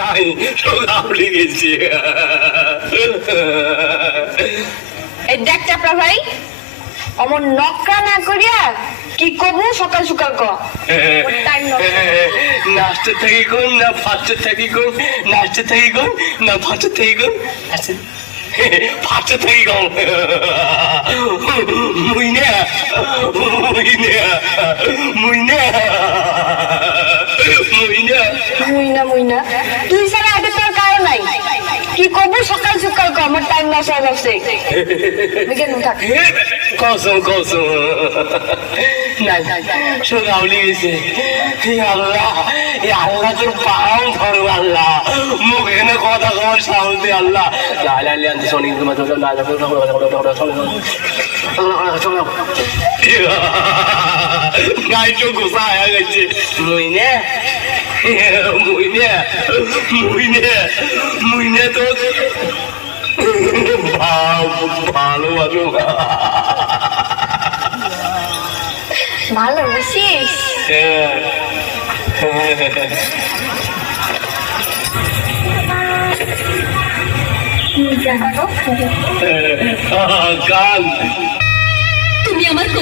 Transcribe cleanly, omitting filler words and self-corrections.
নাই সব আপনি গেছি। এই দেখ চাপড়া ভাই, অমন নকরা না করিয়া কি কবু সকাল সকাল ক। নাচতে থাকি কোন না ফাঁচতে থাকি কোন, নাচতে থাকি কোন না ফাঁচতে থাকি কোন, ফাঁচতে থাকি কোন। মুইনা মুইনা মুইনা মুইনা মুইনা মুইনা তুই ছাড়া আগে তোর কারো নাই। কি কবু সকাল সকাল ক, আমার টাইম লস হয়ে যাচ্ছে। থাক কসম কসম না সব আপনি গেছে। আল্লাহ আল্লাহ তোর পাও ধরো আল্লাহ, মুখ এখানে কথা কবার সাহস দে আল্লাহ। শনি গাইটো গোসা হয়ে গেছে। মুইনে মুইনে মুইনে মুইনে তো ভালো ভালো বুঝিস। গান তুমি আমার